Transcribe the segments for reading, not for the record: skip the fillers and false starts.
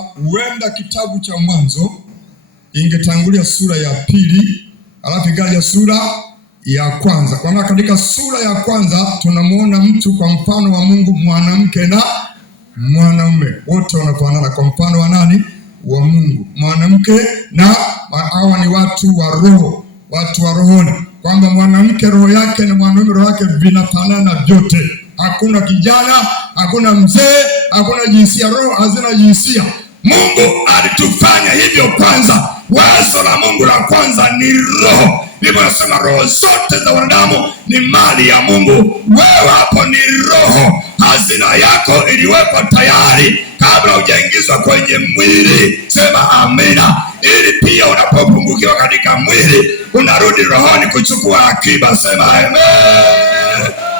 Huenda kitabu cha Mwanzo ingetangulia sura ya pili, alafu ikaja sura ya kwanza. Kwa maana katika sura ya kwanza tunamuona mtu kwa mfano wa Mungu, mwanamke na mwanaume, wote wanafanana kwa mfano wa nani? Wa Mungu. Mwanamke na hawa ni watu wa roho, watu wa rohoni, kwamba mwanamke roho yake na mwanaume roho yake vinafanana vyote. Hakuna kijana, hakuna mzee, hakuna jinsia, roho hazina jinsia. Mungu alitufanya hivyo kwanza. Wazo la Mungu la kwanza ni roho. Biblia inasema roho zote za wanadamu ni mali ya Mungu. Wewe hapo ni roho. Hazina yako iliwekwa tayari kabla hujaingizwa kwenye mwili. Sema amina. Ili pia unapopungukiwa katika mwili unarudi rohoni kuchukua akiba. Sema amen.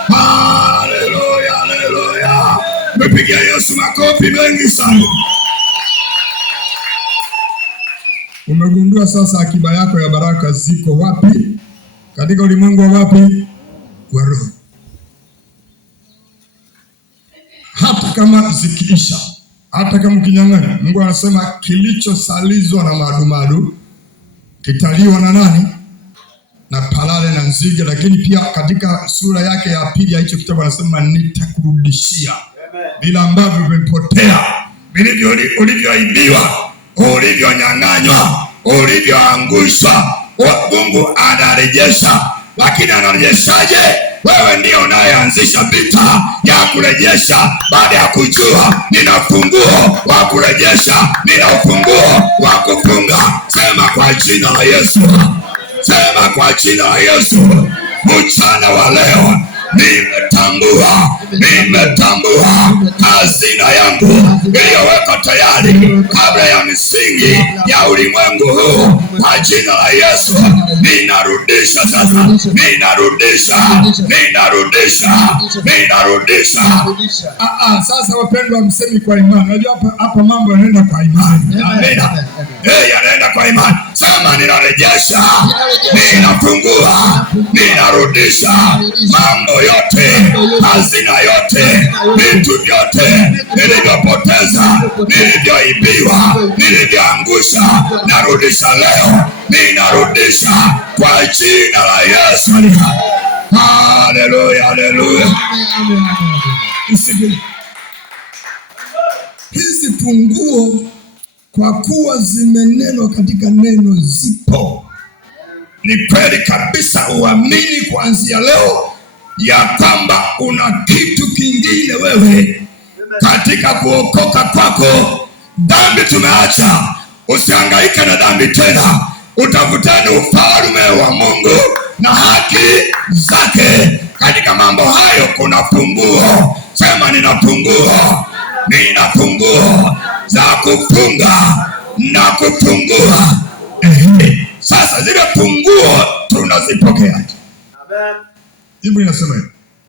Haleluya, haleluya. Umepigia Yesu makofi mengi sana. Umegundua sasa akiba yako ya baraka ziko wapi? Katika ulimwengu wa wapi? Wa roho. Hata kama zikiisha, hata kama kinyang'anya, Mungu anasema kilichosalizwa na madumadu kitaliwa na nani? Na palale na nzige. Lakini pia katika sura yake ya pili ya hicho kitabu anasema nitakurudishia vile ambavyo vimepotea, ulivyoibiwa, ulivyonyang'anywa, ulivyoangushwa. Mungu anarejesha. Lakini anarejeshaje? Wewe ndio unayeanzisha vita ya kurejesha. Baada ya kujua nina ufunguo wa kurejesha, nina ufunguo wa kufunga. Sema kwa jina la Yesu. Sema kwa jina la Yesu. Mchana wa leo nimetambua hazina yangu iliyowekwa tayari kabla ya misingi ya ulimwengu huu. Kwa jina la Yesu ninarudisha sasa, ninarudisha. Sasa wapendwa, msemi kwa imani. Unajua hapa mambo yanaenda kwa imani. Amina. Yanaenda kwa imani. Sema ninarejesha, ninafungua, ninarudisha mambo yote, hazina yote, vitu vyote nilivyopoteza, nilivyoibiwa, nilivyoangusha, narudisha leo, ninarudisha kwa jina la Yesu. Haleluya, haleluya. Hizi funguo kwa kuwa zimenenwa katika neno zipo. Ni kweli kabisa, uamini kuanzia leo ya kwamba una kitu kingine wewe katika kuokoka kwako. Dhambi tumeacha, usihangaike na dhambi tena. Utafuteni ufalme wa Mungu na haki zake. Katika mambo hayo kuna funguo. Sema nina funguo za kufunga na kufungua. Sasa zile funguo tunazipokea. Amen. Biblia inasema